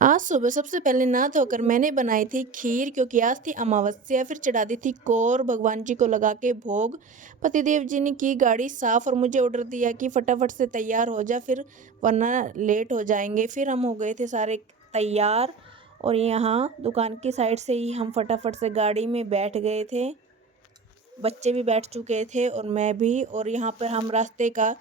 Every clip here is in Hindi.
आज सुबह सबसे पहले नहा धोकर मैंने बनाई थी खीर, क्योंकि आज थी अमावस्या। फिर चढ़ा दी थी कौर भगवान जी को लगा के भोग। पतिदेव जी ने की गाड़ी साफ और मुझे ऑर्डर दिया कि फटाफट से तैयार हो जा, फिर वरना लेट हो जाएंगे। फिर हम हो गए थे सारे तैयार, और यहाँ दुकान की साइड से ही हम फटाफट से गाड़ी में बैठ गए थे। बच्चे भी बैठ चुके थे और मैं भी। और यहाँ पर हम रास्ते का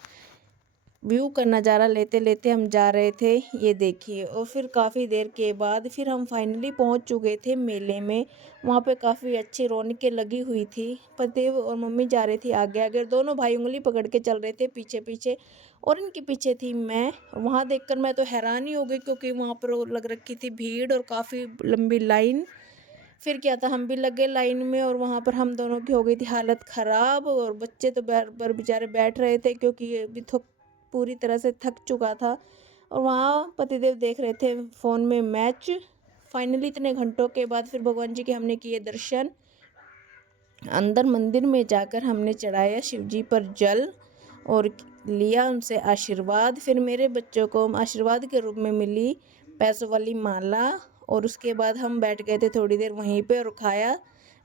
व्यू का नज़ारा लेते लेते हम जा रहे थे, ये देखिए। और फिर काफ़ी देर के बाद फिर हम फाइनली पहुंच चुके थे मेले में। वहाँ पे काफ़ी अच्छी रौनकें लगी हुई थी। पतिदेव और मम्मी जा रहे थे आगे आगे, दोनों भाई उंगली पकड़ के चल रहे थे पीछे पीछे, और इनके पीछे थी मैं। वहाँ देखकर मैं तो हैरान ही हो गई, क्योंकि वहाँ पर लग रखी थी भीड़ और काफ़ी लंबी लाइन। फिर क्या था, हम भी लगे लाइन में, और वहाँ पर हम दोनों की हो गई थी हालत ख़राब। और बच्चे तो पर बेचारे बैठ रहे थे, क्योंकि ये भी पूरी तरह से थक चुका था। और वहाँ पतिदेव देख रहे थे फ़ोन में मैच। फाइनली इतने घंटों के बाद फिर भगवान जी के हमने किए दर्शन। अंदर मंदिर में जाकर हमने चढ़ाया शिव जी पर जल और लिया उनसे आशीर्वाद। फिर मेरे बच्चों को आशीर्वाद के रूप में मिली पैसों वाली माला। और उसके बाद हम बैठ गए थे थोड़ी देर वहीं पे और खाया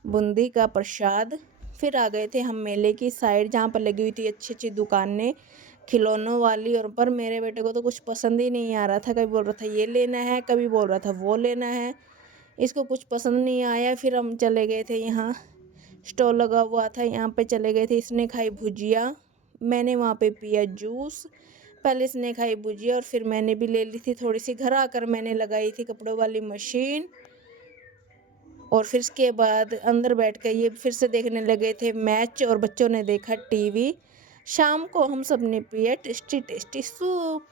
बूंदी का प्रसाद। फिर आ गए थे हम मेले की साइड, जहाँ पर लगी हुई थी अच्छी अच्छी दुकानें खिलौनों वाली। और पर मेरे बेटे को तो कुछ पसंद ही नहीं आ रहा था, कभी बोल रहा था ये लेना है, कभी बोल रहा था वो लेना है। इसको कुछ पसंद नहीं आया। फिर हम चले गए थे, यहाँ स्टॉल लगा हुआ था, यहाँ पे चले गए थे। इसने खाई भुजिया, मैंने वहाँ पे पिया जूस। पहले इसने खाई भुजिया और फिर मैंने भी ले ली थी थोड़ी सी। घर आकर मैंने लगाई थी कपड़ों वाली मशीन, और फिर इसके बाद अंदर बैठ कर ये फिर से देखने लगे थे मैच, और बच्चों ने देखा टीवी। शाम को हम सब ने पिया टेस्टी टेस्टी सूप।